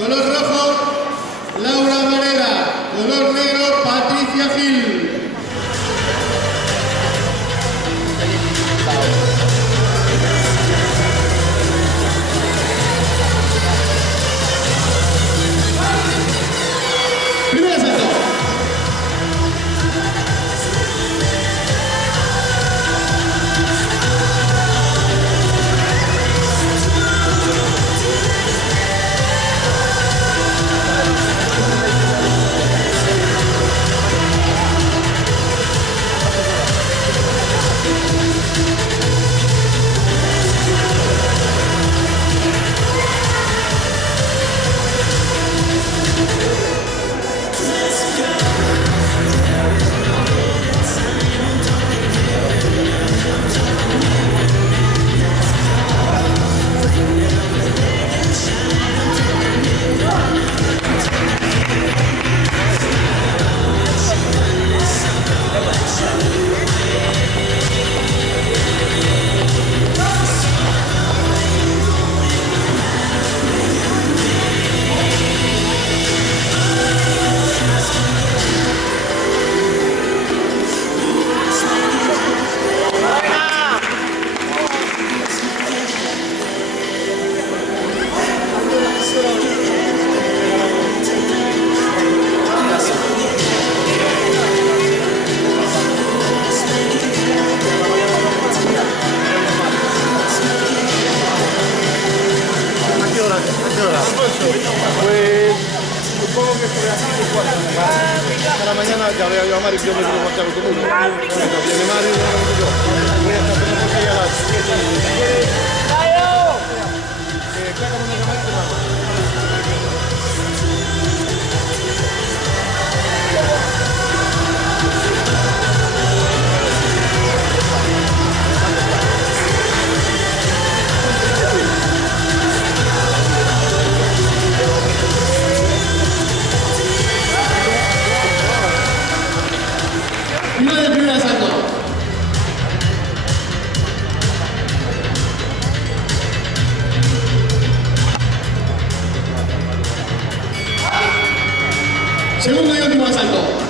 Color rojo, Laura Varela. Color negro, Patricia Gil. Primer asalto. Pues supongo que estoy así de 4 a la mañana ya veo yo a Mario que yo me quiero marchar con uno. Viene Mario y yo. Voy a estar con una botella a las 7. Cágame una llamadita más. Final del primer asalto. Segundo y último asalto.